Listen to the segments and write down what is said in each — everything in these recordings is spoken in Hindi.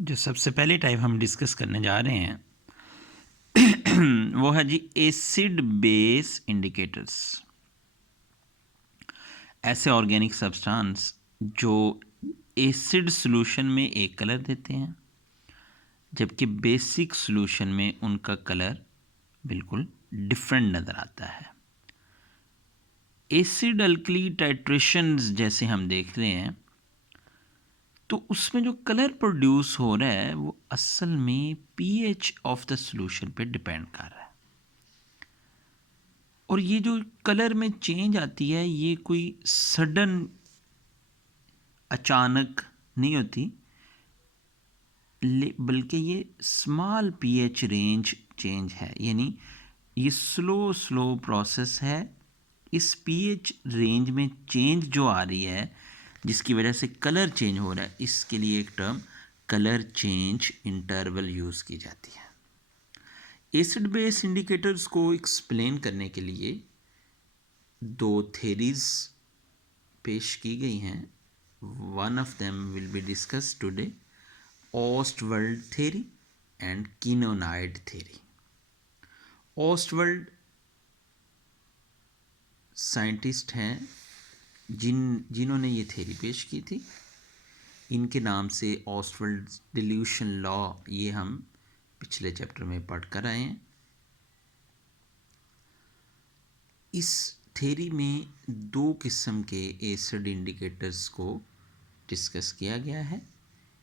जो सबसे पहली टाइप हम डिस्कस करने जा रहे हैं वो है जी एसिड बेस इंडिकेटर्स। ऐसे ऑर्गेनिक सब्सटेंस जो एसिड सॉल्यूशन में एक कलर देते हैं जबकि बेसिक सॉल्यूशन में उनका कलर बिल्कुल डिफरेंट नज़र आता है। एसिड अल्कली टाइट्रेशंस जैसे हम देख रहे हैं तो उसमें जो कलर प्रोड्यूस हो रहा है वो असल में पीएच ऑफ द सॉल्यूशन पे डिपेंड कर रहा है। और ये जो कलर में चेंज आती है ये कोई सडन अचानक नहीं होती, बल्कि ये स्मॉल पीएच रेंज चेंज है, यानी ये स्लो प्रोसेस है। इस पीएच रेंज में चेंज जो आ रही है जिसकी वजह से कलर चेंज हो रहा है, इसके लिए एक term colour change interval use की जाती है। एसिड बेस इंडिकेटर्स को एक्सप्लेन करने के लिए दो थेरीज पेश की गई हैं। One of them will be discuss today, Ostwald theory and quinonoid theory. Ostwald scientist हैं जिन्होंने ये थेरी पेश की थी। इनके नाम से ओस्टवर्ल्ड डिल्यूशन लॉ ये हम पिछले चैप्टर में पढ़ कर आए हैं। इस थेरी में दो किस्म के एसिड इंडिकेटर्स को डिस्कस किया गया है,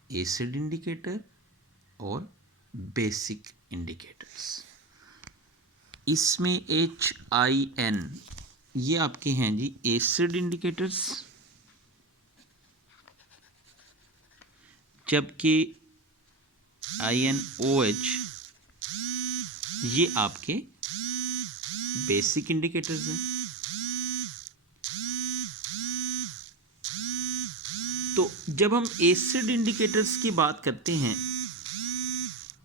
एसिड इंडिकेटर और बेसिक इंडिकेटर्स। इसमें HIN ये आपके हैं जी एसिड इंडिकेटर्स, जबकि INOH ये आपके बेसिक इंडिकेटर्स हैं। तो जब हम एसिड इंडिकेटर्स की बात करते हैं,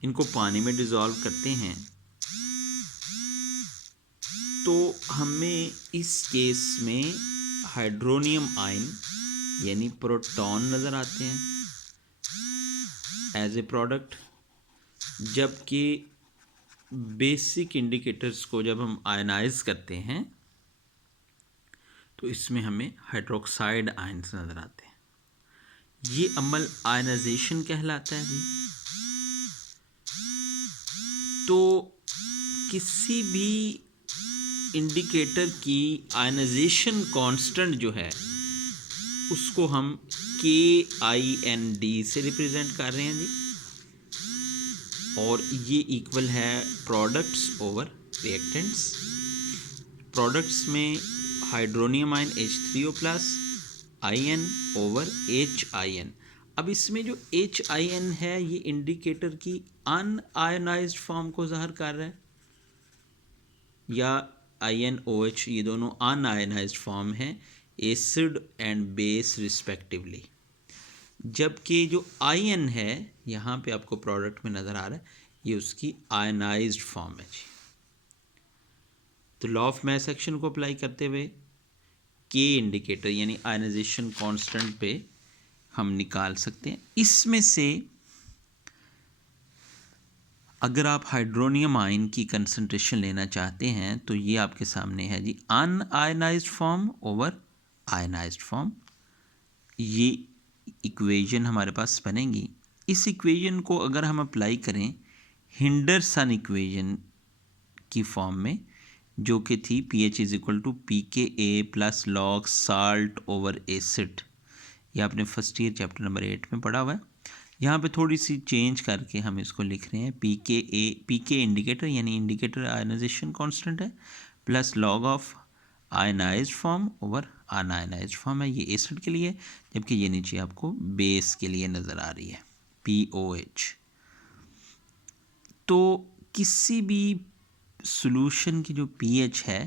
इनको पानी में डिज़ोल्व करते हैं, तो हमें इस केस में हाइड्रोनियम आयन यानी प्रोटॉन नज़र आते हैं एज ए प्रोडक्ट, जबकि बेसिक इंडिकेटर्स को जब हम आयनाइज करते हैं तो इसमें हमें हाइड्रोक्साइड आयन्स नज़र आते हैं। ये अमल आयनाइजेशन कहलाता है जी। तो किसी भी इंडिकेटर की आयनाइजेशन कांस्टेंट जो है उसको हम KIND से रिप्रेजेंट कर रहे हैं जी, और ये इक्वल है प्रोडक्ट्स ओवर रिएक्टेंट्स। प्रोडक्ट्स में hydronium ion H3O plus IN over HIN। अब इसमें जो HIN है ये इंडिकेटर की अनआयनाइज्ड फॉर्म को ज़ाहिर कर रहा है, या INOH ये दोनों अनआयनाइज्ड फॉर्म हैं एसिड एंड बेस रिस्पेक्टिवली, जबकि जो IN है यहाँ पे आपको प्रोडक्ट में नज़र आ रहा है ये उसकी आयनाइज्ड फॉर्म है जी। तो लॉ ऑफ मैस एक्शन को अप्लाई करते हुए के इंडिकेटर यानी आयनाइजेशन कांस्टेंट पे हम निकाल सकते हैं। इसमें से अगर आप हाइड्रोनियम आयन की कंसंट्रेशन लेना चाहते हैं तो ये आपके सामने है जी unionized form over ionized form. ये इक्वेशन हमारे पास बनेगी। इस इक्वेशन को अगर हम अप्लाई करें हिंडरसन इक्वेशन की फॉर्म में, जो कि थी pH is equal to pKa plus log salt over acid, ये आपने फर्स्ट ईयर चैप्टर नंबर 8 में पढ़ा हुआ है। यहाँ पे थोड़ी सी चेंज करके हम इसको लिख रहे हैं pK इंडिकेटर यानी इंडिकेटर आयनाइजेशन कांस्टेंट है plus log of ionised form over un-ionised form है, ये एसिड के लिए, जबकि ये नीचे आपको बेस के लिए नज़र आ रही है POH। तो किसी भी सॉल्यूशन की जो pH है,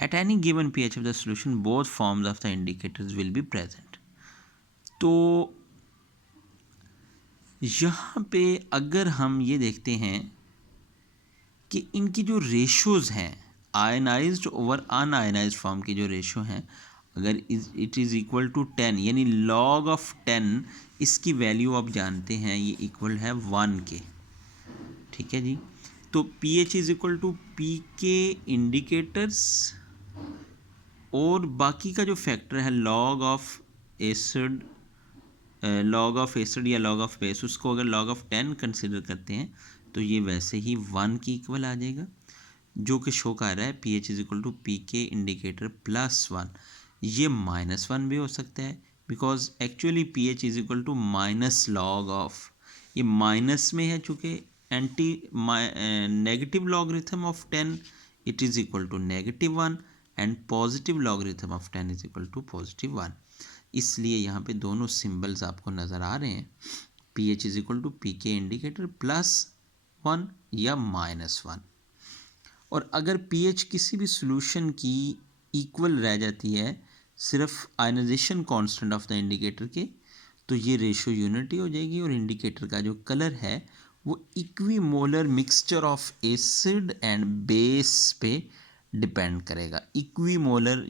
at any given pH of the solution both forms of the indicators will be present. तो यहाँ पे अगर हम ये देखते हैं कि इनकी जो रेशोज़ हैं आयनाइज्ड ओवर अनआयनाइज्ड फॉर्म की जो रेशो हैं, अगर इट इज़ इक्वल टू 10 यानी log ऑफ 10 इसकी वैल्यू आप जानते हैं ये इक्वल है 1 के, ठीक है जी। तो P H is equal to P K indicators और बाकी का जो फैक्टर है log of acid, log of acid या लॉग ऑफ बेस, उसको अगर log ऑफ 10 कंसिडर करते हैं तो ये वैसे ही 1 की इक्वल आ जाएगा, जो कि शो कर रहा है P H is equal to P K indicator plus 1। ये -1 भी हो सकता है because actually P H is equal to minus log of, ये माइनस में है चूँकि anti negative logarithm of 10 it is equal to -1 and positive logarithm of 10 is equal to +1। इसलिए यहाँ पे दोनों सिंबल्स आपको नज़र आ रहे हैं, P H is equal to P K indicator +1 या -1। और अगर पीएच किसी भी सॉल्यूशन की इक्वल रह जाती है सिर्फ ionization constant of the indicator के, तो ये रेशियो यूनिटी हो जाएगी और इंडिकेटर का जो कलर है वो equimolar mixture of acid and base पे डिपेंड करेगा। Equimolar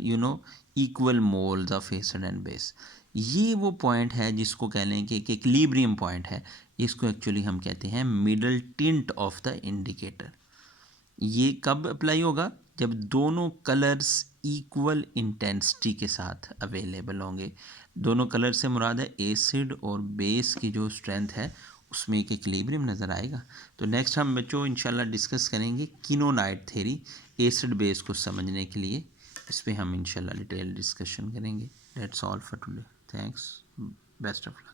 equal moles of acid and base, ये वो पॉइंट है जिसको कह लें कि एक इक्विलिब्रियम पॉइंट है। इसको एक्चुअली हम कहते हैं middle tint of the indicator. ये कब अप्लाई होगा? जब दोनों कलर्स इक्वल इंटेंसिटी के साथ अवेलेबल होंगे। दोनों कलर से मुराद है एसिड और बेस की जो स्ट्रेंथ है उसमें एक इक्विलिब्रियम नज़र आएगा। तो नेक्स्ट हम बच्चों इंशाल्लाह डिस्कस करेंगे कीनोनाइट थ्योरी एसिड बेस को समझने के लिए, इस पर हम इंशाल्लाह डिटेल डिस्कशन करेंगे। That's all for today, thanks, best of luck.